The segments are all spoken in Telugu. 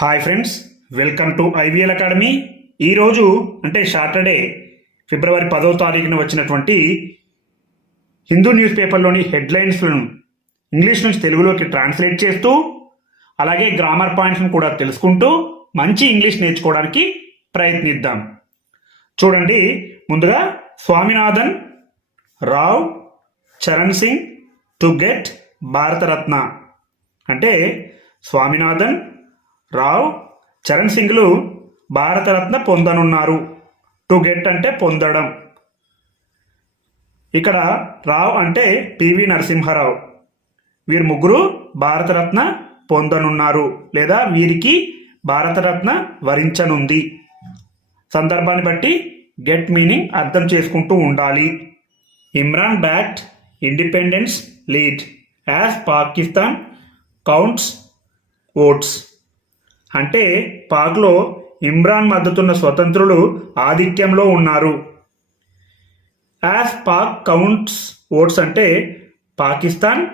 Hi friends welcome to IVL academy ఈరోజు అంటే సాటర్డే ఫిబ్రవరి పదో తారీఖున వచ్చినటువంటి హిందూ న్యూస్ పేపర్లోని హెడ్లైన్స్లను ఇంగ్లీష్ నుంచి తెలుగులోకి ట్రాన్స్లేట్ చేస్తూ అలాగే గ్రామర్ పాయింట్స్ను కూడా తెలుసుకుంటూ మంచి ఇంగ్లీష్ నేర్చుకోవడానికి ప్రయత్నిద్దాం. చూడండి ముందుగా స్వామినాథన్ రావ్ చరణ్ సింగ్ టు గెట్ భారతరత్న. అంటే స్వామినాథన్ రావ్ చరణ్ సింగ్లు భారతరత్న పొందనున్నారు. టు గెట్ అంటే పొందడం. ఇక్కడ రావ్ అంటే పివి నరసింహారావు. వీరు ముగ్గురు భారతరత్న పొందనున్నారు లేదా వీరికి భారతరత్న వరించనుంది. సందర్భాన్ని బట్టి గెట్ మీనింగ్ అర్థం చేసుకుంటూ ఉండాలి. Imran backed independents lead as Pakistan counts votes. అంటే పాక్లో ఇమ్రాన్ మద్దతున్న స్వతంత్రులు ఆధిక్యంలో ఉన్నారు. యాజ్ పాక్ కౌంట్స్ ఓట్స్ అంటే పాకిస్తాన్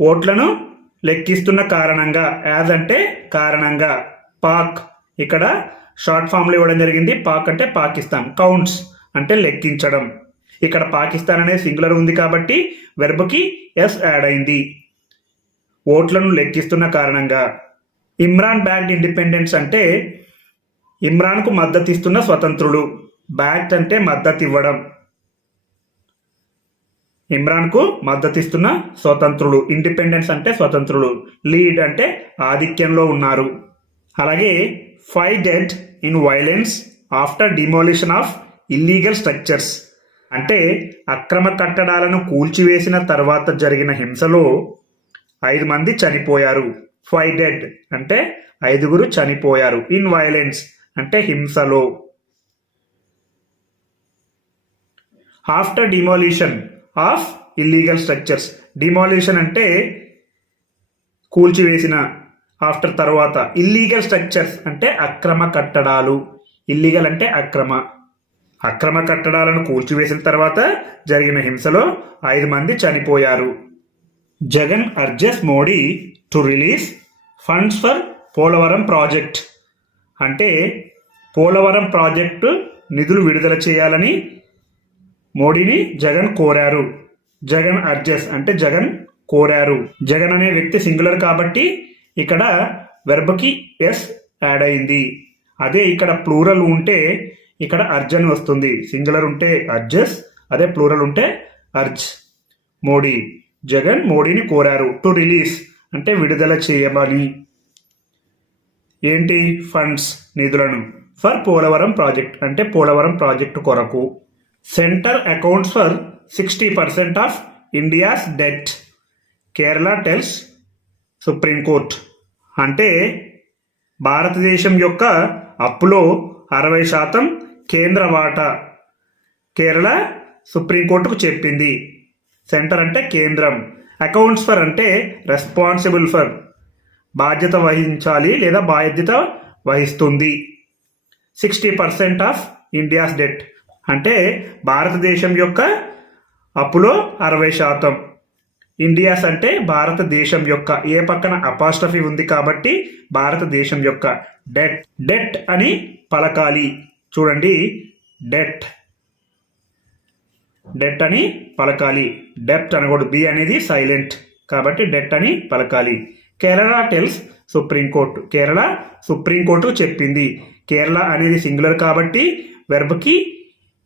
ఓట్లను లెక్కిస్తున్న కారణంగా. యాజ్ అంటే కారణంగా. పాక్ ఇక్కడ షార్ట్ ఫామ్లో ఇవ్వడం జరిగింది. పాక్ అంటే పాకిస్తాన్. కౌంట్స్ అంటే లెక్కించడం. ఇక్కడ పాకిస్తాన్ అనే సింగులర్ ఉంది కాబట్టి వెర్బకి ఎస్ యాడ్ అయింది. ఓట్లను లెక్కిస్తున్న కారణంగా. ఇమ్రాన్ బ్యాక్డ్ ఇండిపెండెన్స్ అంటే ఇమ్రాన్కు మద్దతు ఇస్తున్న స్వతంత్రులు. బ్యాక్డ్ అంటే మద్దతు ఇవ్వడం ఇమ్రాన్కు మద్దతు ఇస్తున్న స్వతంత్రులు. ఇండిపెండెన్స్ అంటే స్వతంత్రులు. లీడ్ అంటే ఆధిక్యంలో ఉన్నారు. అలాగే five dead in violence after demolition of illegal structures. అంటే అక్రమ కట్టడాలను కూల్చివేసిన తర్వాత జరిగిన హింసలో ఐదు మంది చనిపోయారు. ఫైవ్ డెడ్ అంటే ఐదుగురు చనిపోయారు. ఇన్ వైలెన్స్ అంటే హింసలో. After demolition of illegal structures demolition అంటే కూల్చివేసిన. ఆఫ్టర్ తర్వాత ఇల్లీగల్ స్ట్రక్చర్స్ అంటే అక్రమ కట్టడాలు. ఇల్లీగల్ అంటే అక్రమ. అక్రమ కట్టడాలను కూల్చివేసిన తర్వాత జరిగిన హింసలో ఐదు మంది చనిపోయారు. Jagan urges Modi to release funds for Polavaram project అంటే పోలవరం ప్రాజెక్టు నిధులు విడుదల చేయాలని మోడీని జగన్ కోరారు. జగన్ అర్జెస్ అంటే జగన్ కోరారు. జగన్ అనే వ్యక్తి సింగులర్ కాబట్టి ఇక్కడ వెర్బకి ఎస్ యాడ్ అయింది. అదే ఇక్కడ ప్లూరల్ ఉంటే ఇక్కడ అర్జన్ వస్తుంది. సింగులర్ ఉంటే అర్జెస్ అదే ప్లూరల్ ఉంటే అర్జ్ మోడీ జగన్ మోడీని కోరారు. టు రిలీజ్ అంటే విడుదల చేయమని ఏంటి? ఫండ్స్ నిధులను. ఫర్ పోలవరం ప్రాజెక్ట్ అంటే పోలవరం ప్రాజెక్టు కొరకు. Centre accounts for sixty percent of India's debt Kerala tells Supreme Court అంటే భారతదేశం యొక్క అప్పులో అరవై శాతం కేంద్ర వాటా కేరళ సుప్రీంకోర్టుకు చెప్పింది. సెంటర్ అంటే కేంద్రం. అకౌంట్స్ ఫర్ అంటే రెస్పాన్సిబుల్ ఫర్. బాధ్యత వహించాలి లేదా బాధ్యత వహిస్తుంది. Sixty percent of India's debt అంటే భారతదేశం యొక్క అప్పులో అరవై శాతం. ఇండియాస్ అంటే భారతదేశం యొక్క. ఏ పక్కన అపాస్ట్రఫీ ఉంది కాబట్టి భారతదేశం యొక్క. డెట్ డెట్ అని పలకాలి. చూడండి డెట్. డెట్ అని పలకాలి. డెప్ట్ అనకూడదు. బి అనేది సైలెంట్. కాబట్టి డెట్ అని పలకాలి. Kerala tells Supreme Court Kerala Supreme Court చెప్పింది. కేరళ అనేది సింగులర్ కాబట్టి వెర్బ్కి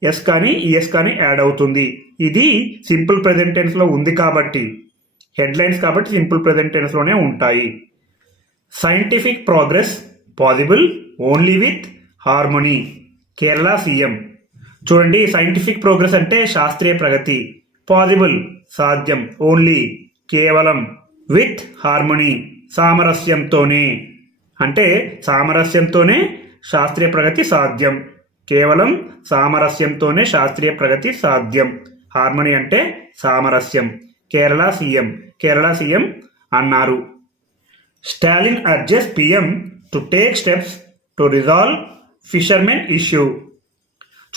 ఎస్ కానీ ఈఎస్ కానీ యాడ్ అవుతుంది. ఇది సింపుల్ ప్రెజెంటెన్స్లో ఉంది కాబట్టి. హెడ్లైన్స్ కాబట్టి సింపుల్ ప్రెజెంటెన్స్లోనే ఉంటాయి. Scientific progress possible only with harmony. Kerala CM. చూడండి సైంటిఫిక్ ప్రోగ్రెస్ అంటే శాస్త్రీయ ప్రగతి. పాసిబుల్ సాధ్యం ఓన్లీ కేవలం విత్ హార్మోనీ సామరస్యంతోనే. అంటే సామరస్యంతోనే శాస్త్రీయ ప్రగతి సాధ్యం. కేవలం సామరస్యంతోనే శాస్త్రీయ ప్రగతి సాధ్యం. హార్మోనీ అంటే సామరస్యం. కేరళ సీఎం. కేరళ సీఎం అన్నారు. Stalin urges PM to take steps to resolve fishermen issue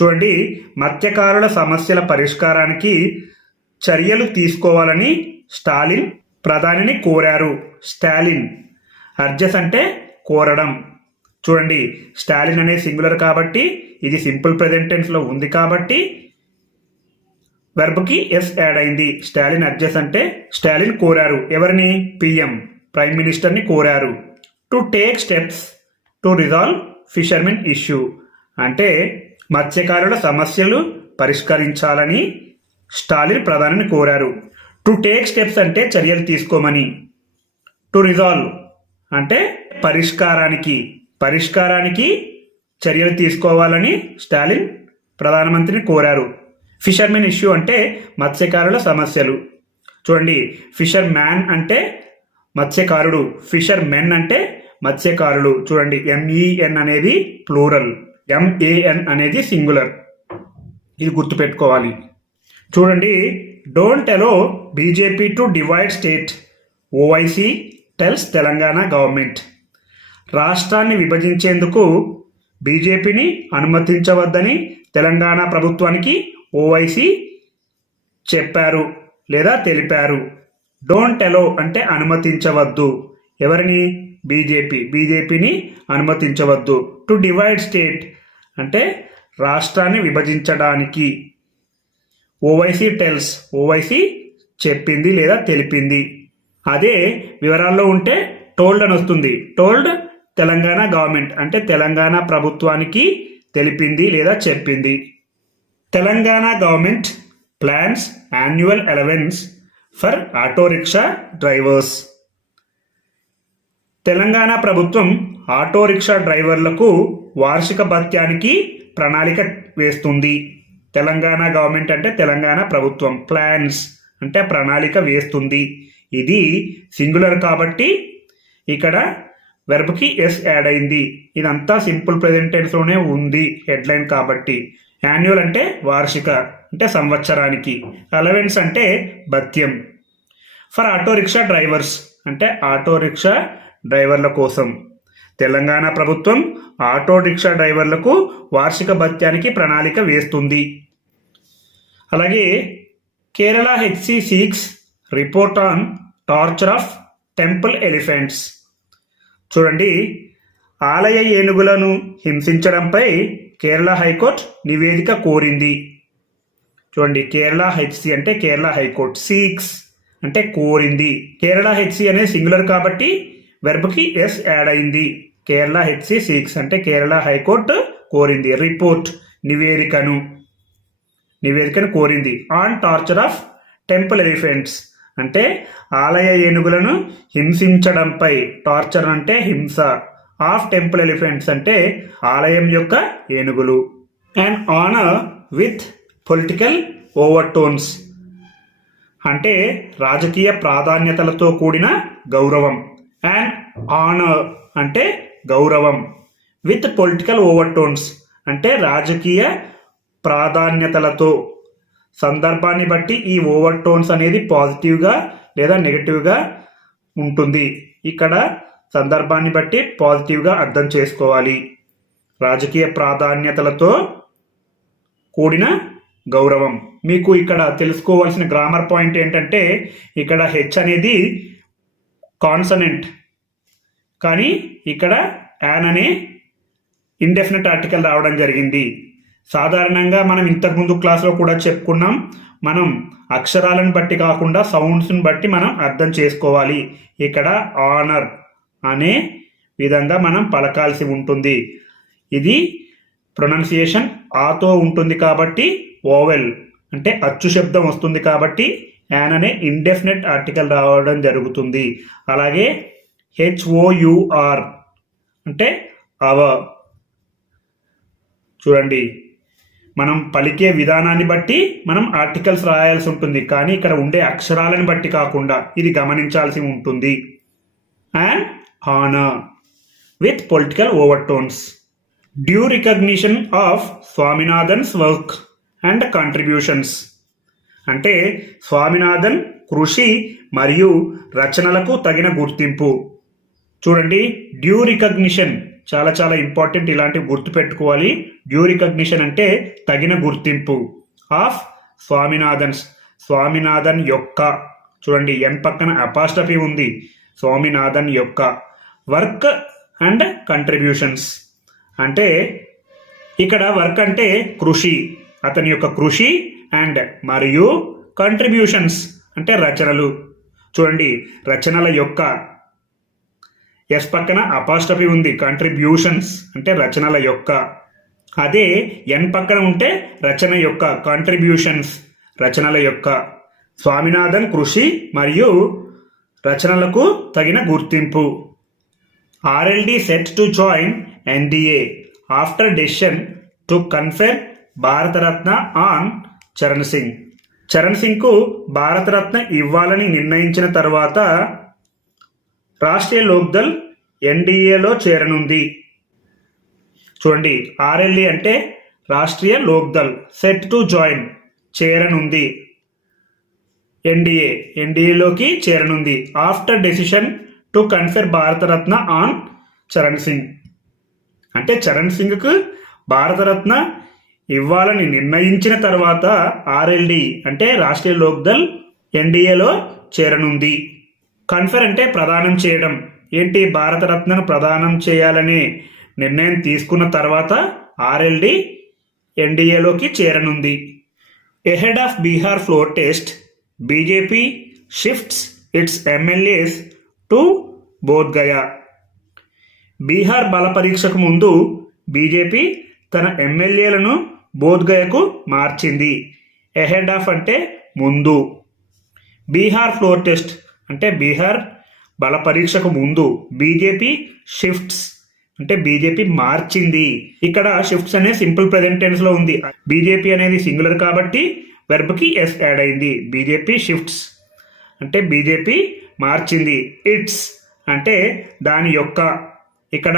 చూడండి మత్స్యకారుల సమస్యల పరిష్కారానికి చర్యలు తీసుకోవాలని స్టాలిన్ ప్రధానిని కోరారు. స్టాలిన్ అర్జెస్ అంటే కోరడం. చూడండి స్టాలిన్ అనే సింగులర్ కాబట్టి ఇది సింపుల్ ప్రెజెంట్ ఉంది కాబట్టి వెర్బ్కి ఎస్ యాడ్ అయింది. స్టాలిన్ అడ్జస్ అంటే స్టాలిన్ కోరారు. ఎవరిని? పిఎం ప్రైమ్ మినిస్టర్ని కోరారు. To take steps to resolve fishermen issue అంటే మత్స్యకారుల సమస్యలు పరిష్కరించాలని స్టాలిన్ ప్రధానిని కోరారు. టు టేక్ స్టెప్స్ అంటే చర్యలు తీసుకోమని. టు రిజాల్వ్ అంటే పరిష్కారానికి పరిష్కారానికి చర్యలు తీసుకోవాలని స్టాలిన్ ప్రధానమంత్రిని కోరారు. ఫిషర్మెన్ ఇష్యూ అంటే మత్స్యకారుల సమస్యలు. చూడండి ఫిషర్ మ్యాన్ అంటే మత్స్యకారుడు ఫిషర్ మెన్ అంటే మత్స్యకారులు చూడండి ఎంఈఎన్ అనేది ప్లూరల్. ఎంఏఎన్ అనేది సింగులర్ ఇది గుర్తుపెట్టుకోవాలి. చూడండి don't allow BJP to divide state Owaisi tells Telangana government రాష్ట్రాన్ని విభజించేందుకు బీజేపీని అనుమతించవద్దని తెలంగాణ ప్రభుత్వానికి ఓవైసీ చెప్పారు లేదా తెలిపారు. డోంట్ అలో అంటే అనుమతించవద్దు. ఎవరిని? బీజేపీ బీజేపీని అనుమతించవద్దు. టు డివైడ్ స్టేట్ అంటే రాష్ట్రాన్ని విభజించడానికి. ఓవైసీ టెల్స్ ఓవైసీ చెప్పింది లేదా తెలిపింది. అదే వివరాల్లో ఉంటే టోల్డ్ అని వస్తుంది. టోల్డ్ తెలంగాణ గవర్నమెంట్ అంటే తెలంగాణ ప్రభుత్వానికి తెలిపింది లేదా చెప్పింది. Telangana government plans annual allowance for auto rickshaw drivers. Telangana ప్రభుత్వం ఆటో రిక్షా డ్రైవర్లకు వార్షిక భత్యానికి ప్రణాళిక వేస్తుంది. తెలంగాణ గవర్నమెంట్ అంటే తెలంగాణ ప్రభుత్వం ప్లాన్స్ అంటే ప్రణాళిక వేస్తుంది. ఇది సింగులర్ కాబట్టి ఇక్కడ వెర్బ్కి ఎస్ యాడ్ అయింది. ఇదంతా సింపుల్ ప్రెజెంటెన్స్లోనే ఉంది హెడ్లైన్ కాబట్టి. యాన్యువల్ అంటే వార్షిక అంటే సంవత్సరానికి. అలవెన్స్ అంటే భత్యం. ఫర్ ఆటో రిక్షా డ్రైవర్స్ అంటే ఆటో రిక్షా డ్రైవర్ల కోసం. తెలంగాణ ప్రభుత్వం ఆటో రిక్షా డ్రైవర్లకు వార్షిక భత్యానికి ప్రణాళిక వేస్తుంది. అలాగే Kerala HC seeks report on torture of temple elephants. చూడండి ఆలయ ఏనుగులను హింసించడంపై కేరళ హైకోర్టు నివేదిక కోరింది. చూడండి కేరళ హెచ్సి అంటే కేరళ హైకోర్టు. సిక్స్ అంటే కోరింది. కేరళ హెచ్సి అనే సింగులర్ కాబట్టి వెర్బ్కి ఎస్ యాడ్ అయింది. కేరళ హెచ్సి సిక్స్ అంటే కేరళ హైకోర్టు కోరింది. రిపోర్ట్ నివేదికను. నివేదికను కోరింది. On torture of temple elephants అంటే ఆలయ ఏనుగులను హింసించడంపై. టార్చర్ అంటే హింస. ఆఫ్ టెంపుల్ ఎలిఫెంట్స్ అంటే ఆలయం యొక్క ఏనుగులు. And honour with political overtones అంటే రాజకీయ ప్రాధాన్యతలతో కూడిన గౌరవం. అండ్ ఆనర్ అంటే గౌరవం. విత్ పొలిటికల్ ఓవర్టోన్స్ అంటే రాజకీయ ప్రాధాన్యతలతో. సందర్భాన్ని బట్టి ఈ ఓవర్టోన్స్ అనేది పాజిటివ్గా లేదా నెగిటివ్గా ఉంటుంది. ఇక్కడ సందర్భాన్ని బట్టి పాజిటివ్గా అర్థం చేసుకోవాలి. రాజకీయ ప్రాధాన్యతలతో కూడిన గౌరవం. మీకు ఇక్కడ తెలుసుకోవాల్సిన గ్రామర్ పాయింట్ ఏంటంటే ఇక్కడ హెచ్ అనేది కాన్సనెంట్ కానీ ఇక్కడ యాన్ అనే ఇండెఫినెట్ ఆర్టికల్ రావడం జరిగింది. సాధారణంగా మనం ఇంతకుముందు క్లాస్లో కూడా చెప్పుకున్నాం మనం అక్షరాలను బట్టి కాకుండా సౌండ్స్ని బట్టి మనం అర్థం చేసుకోవాలి. ఇక్కడ ఆనర్ అనే విధంగా మనం పలకాల్సి ఉంటుంది. ఇది ప్రొనౌన్సియేషన్ ఆతో ఉంటుంది కాబట్టి ఓవెల్ అంటే అచ్చు శబ్దం వస్తుంది కాబట్టి యాన్ అనే ఇండెఫినెట్ ఆర్టికల్ రావడం జరుగుతుంది. అలాగే హెచ్ఓయుఆర్ అంటే అవ చూడండి మనం పలికే విధానాన్ని బట్టి మనం ఆర్టికల్స్ రాయాల్సి ఉంటుంది కానీ ఇక్కడ ఉండే అక్షరాలను బట్టి కాకుండా ఇది గమనించాల్సి ఉంటుంది. And honour with political overtones due recognition of Swaminathan's work and contributions అంటే స్వామినాథన్ కృషి మరియు రచనలకు తగిన గుర్తింపు. చూడండి డ్యూ రికగ్నిషన్ చాలా చాలా ఇంపార్టెంట్ ఇలాంటివి గుర్తుపెట్టుకోవాలి. డ్యూ రికగ్నిషన్ అంటే తగిన గుర్తింపు. ఆఫ్ స్వామినాథన్స్. స్వామినాథన్ యొక్క. చూడండి ఎన్ పక్కన అపాస్టఫీ ఉంది. స్వామినాథన్ యొక్క. వర్క్ అండ్ కంట్రిబ్యూషన్స్ అంటే ఇక్కడ వర్క్ అంటే కృషి. అతని యొక్క కృషి అండ్ మరియు కంట్రిబ్యూషన్స్ అంటే రచనలు. చూడండి రచనల యొక్క. ఎస్ పక్కన అపాస్టఫీ ఉంది కంట్రిబ్యూషన్స్ అంటే రచనల యొక్క. అదే ఎన్ పక్కన ఉంటే రచన యొక్క కాంట్రిబ్యూషన్స్ రచనల యొక్క. స్వామినాథన్ కృషి మరియు రచనలకు తగిన గుర్తింపు. RLD set to join NDA after decision to కన్ఫెర్ Bharat Ratna on Charan Singh Charan సింగ్కు భారతరత్న ఇవ్వాలని నిర్ణయించిన తర్వాత రాష్ట్రీయ లోక్దల్ ఎన్డీఏలో చేరనుంది. చూడండి ఆర్ఎల్ఈ అంటే Rashtriya Lok Dal set to join చేరనుంది. ఎన్డీఏ ఎన్డీఏలోకి చేరనుంది. After decision to confer Bharat Ratna on Charan Singh. అంటే చరణ్ సింగ్కు భారతరత్న ఇవ్వాలని నిర్ణయించిన తర్వాత ఆర్ఎల్డి అంటే రాష్ట్రీయ లోక్దల్ ఎన్డీఏలో చేరనుంది. కన్ఫర్ అంటే ప్రదానం చేయడం. ఏంటి? భారతరత్నను ప్రదానం చేయాలనే నిర్ణయం తీసుకున్న తర్వాత ఆర్ఎల్డి ఎన్డీఏలోకి చేరనుంది. Ahead of Bihar floor test BJP shifts its MLAs to Bodh Gaya Bihar బల పరీక్షకు ముందు బీజేపీ తన ఎమ్మెల్యేలను బోధ్గయకు మార్చింది. ఎహెడ్ ఆఫ్ అంటే ముందు. బీహార్ ఫ్లోర్ టెస్ట్ అంటే బీహార్ బల పరీక్షకు ముందు బీజేపీ షిఫ్ట్స్ అంటే బీజేపీ మార్చింది. ఇక్కడ షిఫ్ట్స్ అనే సింపుల్ ప్రెజెంట్ టెన్స్లో ఉంది. బీజేపీ అనేది సింగులర్ కాబట్టి వెర్బ్కి ఎస్ యాడ్ అయింది. బీజేపీ షిఫ్ట్స్ అంటే బీజేపీ మార్చింది. ఇట్స్ అంటే దాని యొక్క ఇక్కడ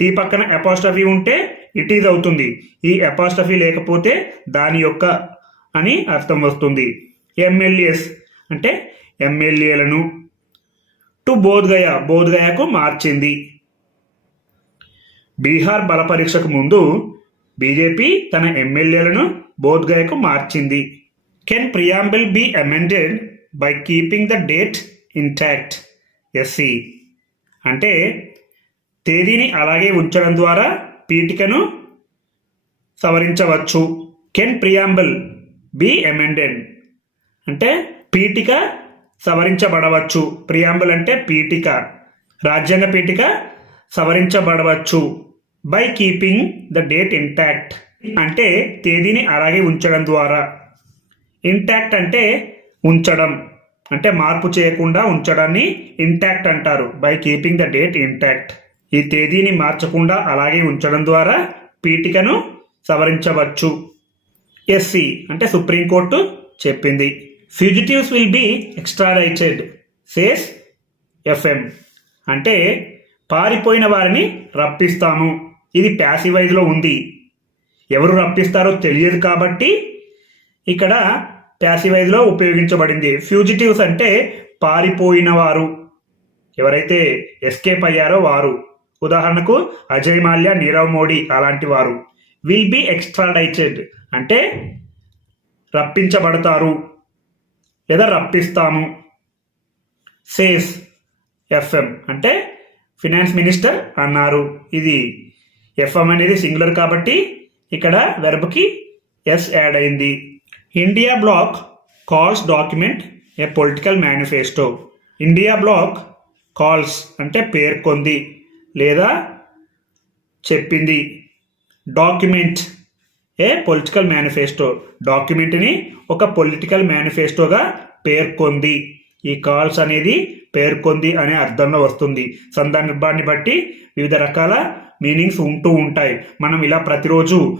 టీ పక్కన అపాస్టఫీ ఉంటే ఇట్ ఈజ్ అవుతుంది. ఈ అపాస్టఫీ లేకపోతే దాని యొక్క అని అర్థం వస్తుంది. ఎంఎల్ఎస్ అంటే ఎమ్మెల్యేలను టు బోధ్గయ బోధ్గయకు మార్చింది. బీహార్ బల పరీక్షకు ముందు బీజేపీ తన ఎమ్మెల్యేలను బోధ్గయకు మార్చింది. Can preamble be amended by keeping the date intact? SC అంటే తేదీని అలాగే ఉంచడం ద్వారా పీఠికను సవరించవచ్చు. Can preamble be amended? అంటే పీఠిక సవరించబడవచ్చు. ప్రియాంబుల్ అంటే పీఠిక. రాజ్యాంగ పీఠిక సవరించబడవచ్చు. By keeping the date intact అంటే తేదీని అలాగే ఉంచడం ద్వారా. ఇంటాక్ట్ అంటే ఉంచడం అంటే మార్పు చేయకుండా ఉంచడాన్ని ఇంటాక్ట్ అంటారు. By keeping the date intact ఈ తేదీని మార్చకుండా అలాగే ఉంచడం ద్వారా పీఠికను సవరించవచ్చు. ఎస్సీ అంటే సుప్రీంకోర్టు చెప్పింది. Fugitives will be extradited says FM అంటే పారిపోయిన వారిని రప్పిస్తాము. ఇది ప్యాసివైజ్లో ఉంది. ఎవరు రప్పిస్తారో తెలియదు కాబట్టి ఇక్కడ ప్యాసివైజ్లో ఉపయోగించబడింది. ఫ్యూజిటివ్స్ అంటే పారిపోయిన వారు. ఎవరైతే ఎస్కేప్ అయ్యారో వారు. ఉదాహరణకు అజయ్ మాల్యా నీరవ్ మోడీ అలాంటి వారు. విల్ బి ఎక్స్ట్రాడైటెడ్ అంటే రప్పించబడతారు. లేదా రప్పిస్తాము. సేస్ ఎఫ్ఎం అంటే ఫినాన్స్ మినిస్టర్ అన్నారు. ఇది ఎఫ్ఎం అనేది సింగులర్ కాబట్టి ఇక్కడ వెర్బ్కి ఎస్ యాడ్ అయింది. India bloc calls document a political manifesto India bloc calls అంటే పేర్కొంది లేదా చెప్పింది. Document a? పొలిటికల్ మేనిఫెస్టో డాక్యుమెంట్ని ఒక పొలిటికల్ మేనిఫెస్టోగా పేర్కొంది. ఈ కాల్స్ అనేది పేర్కొంది అనే అర్థంలో వస్తుంది. సందర్భాన్ని బట్టి వివిధ రకాల మీనింగ్స్ ఉంటూ ఉంటాయి. మనం ఇలా ప్రతిరోజు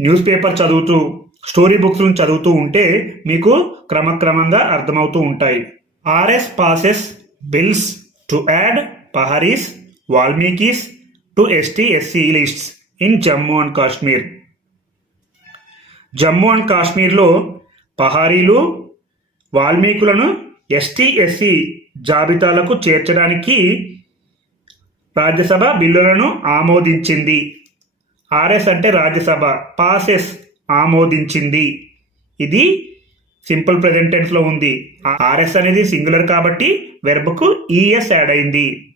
న్యూస్ పేపర్ చదువుతూ స్టోరీ బుక్స్ను చదువుతూ ఉంటే మీకు క్రమక్రమంగా అర్థమవుతూ ఉంటాయి. RS passes bills to add Paharis Valmikis to ST SC lists in Jammu and Kashmir Jammu and కాశ్మీర్లో పహారీలు వాల్మీకులను ఎస్టీ ఎస్సీ జాబితాలకు చేర్చడానికి రాజ్యసభ బిల్లులను ఆమోదించింది. ఆర్ఎస్ అంటే రాజ్యసభ పాసెస్ ఆమోదించింది. ఇది సింపుల్ ప్రెజెంట్ టెన్స్లో ఉంది. ఆర్ఎస్ అనేది సింగులర్ కాబట్టి వెర్బ్కు ఈఎస్ యాడ్ అయింది.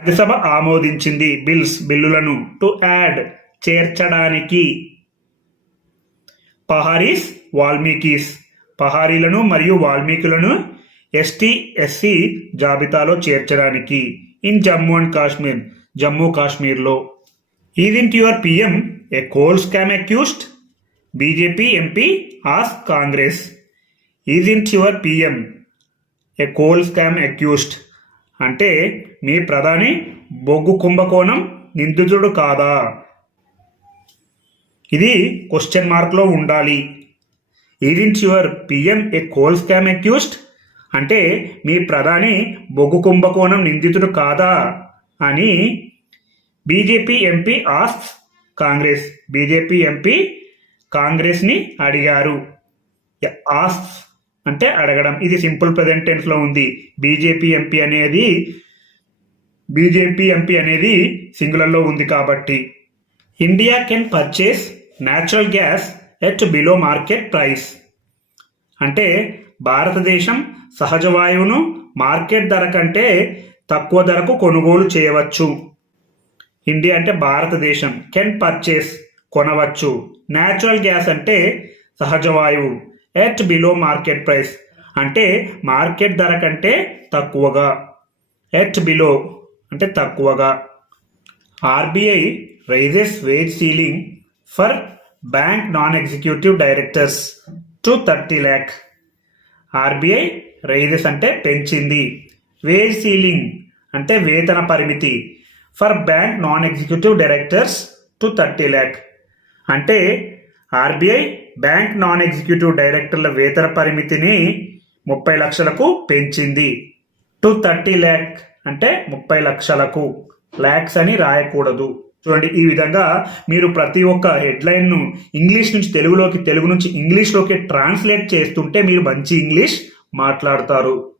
రాజ్యసభ ఆమోదించింది బిల్స్ బిల్లులను టు యాడ్ చేర్చడానికి. పహారీస్ వాల్మీకీస్. పహారీలను మరియు వాల్మీకులను ఎస్టీ ఎస్సీ జాబితాలో చేర్చడానికి ఇన్ జమ్మూ అండ్ కాశ్మీర్ జమ్మూ కాశ్మీర్లో. Isn't your PM a coal scam accused BJP MP as Congress isn't your PM a coal scam accused అంటే మీ ప్రధాని బొగ్గు కుంభకోణం నిందితుడు కాదా? ఇది క్వశ్చన్ మార్క్లో ఉండాలి. Isn't your PM a coal scam accused అంటే మీ ప్రధాని బొగ్గు కుంభకోణం నిందితుడు కాదా అని బీజేపీ ఎంపీ ఆస్ కాంగ్రెస్. బీజేపీ ఎంపీ కాంగ్రెస్ని అడిగారు. ఆస్ అంటే అడగడం. ఇది సింపుల్ ప్రజెంట్ టెన్స్లో ఉంది. బీజేపీ ఎంపీ అనేది బీజేపీ ఎంపీ అనేది సింగులర్లో ఉంది కాబట్టి. India can purchase natural gas at below market price అంటే భారతదేశం సహజ వాయువును మార్కెట్ ధర కంటే తక్కువ ధరకు కొనుగోలు చేయవచ్చు. ఇండియా అంటే భారతదేశం. కెన్ పర్చేస్ కొనవచ్చు. న్యాచురల్ గ్యాస్ అంటే సహజ వాయువు. ఎట్ బిలో మార్కెట్ ప్రైస్ అంటే మార్కెట్ ధర కంటే తక్కువగా. ఎట్ బిలో అంటే తక్కువగా. RBI raises wage ceiling for bank non executive directors to thirty lakh. RBI raises అంటే పెంచింది. వేజ్ సీలింగ్ అంటే వేతన పరిమితి. For bank non executive directors to thirty lakh. అంటే ఆర్బీఐ బ్యాంక్ నాన్ ఎగ్జిక్యూటివ్ డైరెక్టర్ల వేతన పరిమితిని ముప్పై లక్షలకు పెంచింది. టు థర్టీ ల్యాక్ అంటే ముప్పై లక్షలకు. ల్యాక్స్ అని రాయకూడదు. చూడండి ఈ విధంగా మీరు ప్రతి ఒక్క హెడ్లైన్ను ఇంగ్లీష్ నుంచి తెలుగులోకి తెలుగు నుంచి ఇంగ్లీష్లోకి ట్రాన్స్లేట్ చేస్తుంటే మీరు మంచి ఇంగ్లీష్ మాట్లాడతారు.